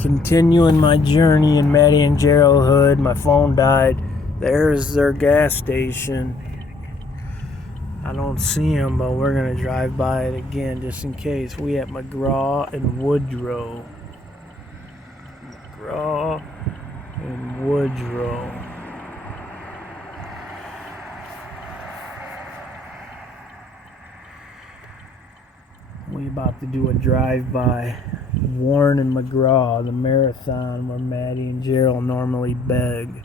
Continuing my journey in Maddie and Gerald hood. My phone died. There's their gas station. I don't see them, but we're going to drive by it again just in case. We at McGraw and Woodrow. McGraw and Woodrow. We about to do a drive-by. Warren and McGraw, the marathon where Maddie and Gerald normally beg.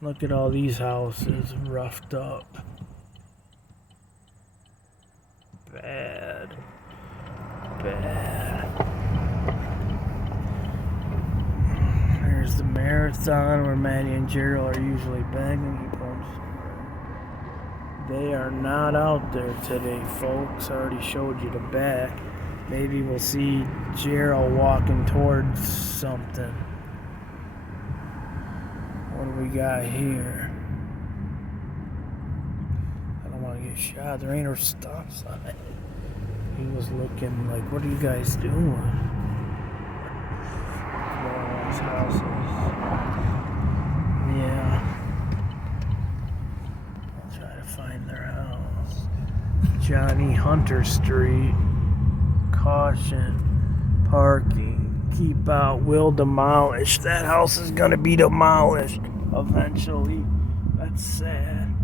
Look at all these houses roughed up. Bad. There's the marathon where Maddie and Gerald are usually begging. They are not out there today, folks. I already showed you the back. Maybe we'll see Gerald walking towards something. What do we got here? I don't want to get shot. There ain't no stop sign. He was looking like, what are you guys doing? One of those houses. Yeah. I'll try to find their house. Johnny Hunter Street. Caution. Parking. Keep out. Will demolish. That house is going to be demolished eventually. That's sad.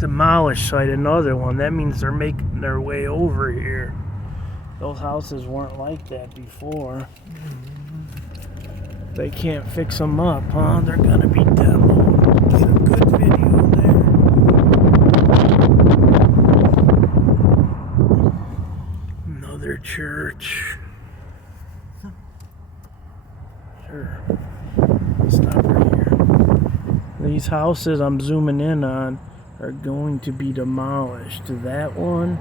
Demolish site, another one. That means they're making their way over here. Those houses weren't like that before. They can't fix them up, huh? They're going to be demoed. Get a good video there. Another church. Sure. Stop right here. These houses I'm zooming in on are going to be demolished. That one,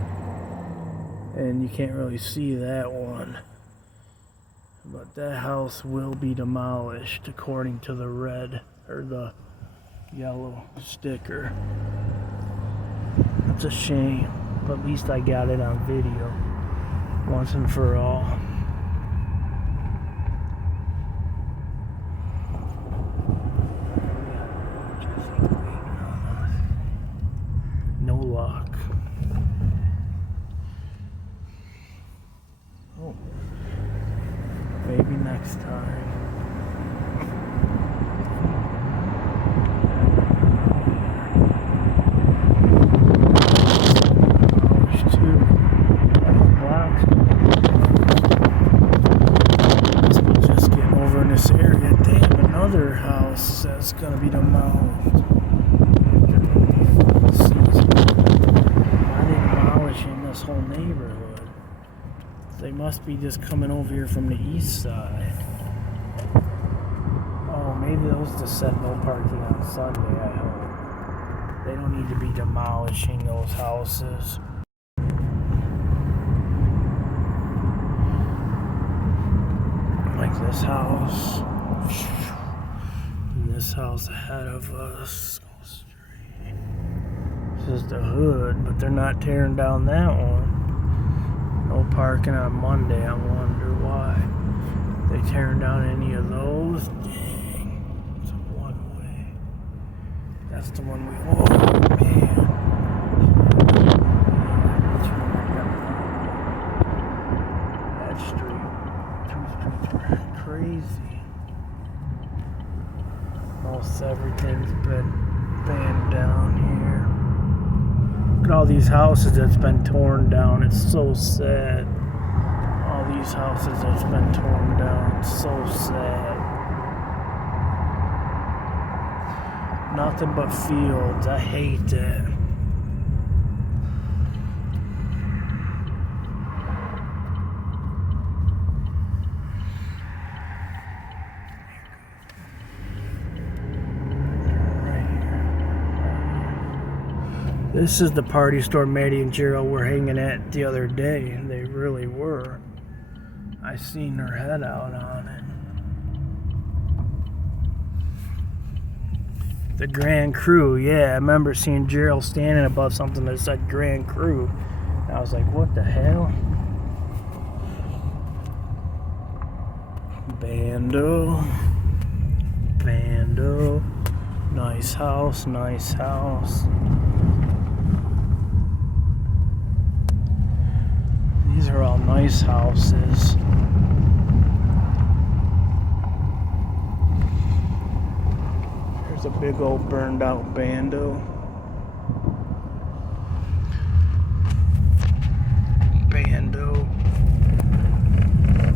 and you can't really see that one. But that house will be demolished according to the red or the yellow sticker. That's a shame, but at least I got it on video once and for all. No luck. Oh. Maybe next time. There's two blocks. We're just getting over in this area. Damn, another house that's gonna be demolished. Why are they demolishing this whole neighborhood? They must be just coming over here from the east side. Oh, maybe those just said no parking on Sunday, I hope. They don't need to be demolishing those houses. Like this house. And this house ahead of us. This is the hood, but they're not tearing down that one. No parking on Monday. I wonder why. They tearing down any of those? Dang. It's a one way. That's the one we... Oh, man. That street. Two streets are crazy. Most everything's been banned down here. Look at all these houses that's been torn down. It's so sad. All these houses that's been torn down. It's so sad. Nothing but fields. I hate that. This is the party store Maddie and Gerald were hanging at the other day, and they really were. I seen her head out on it. The Grand Cru, yeah, I remember seeing Gerald standing above something that said Grand Cru. I was like, what the hell? Bando. Nice house, nice house. These are all nice houses. There's a big old burned out bando.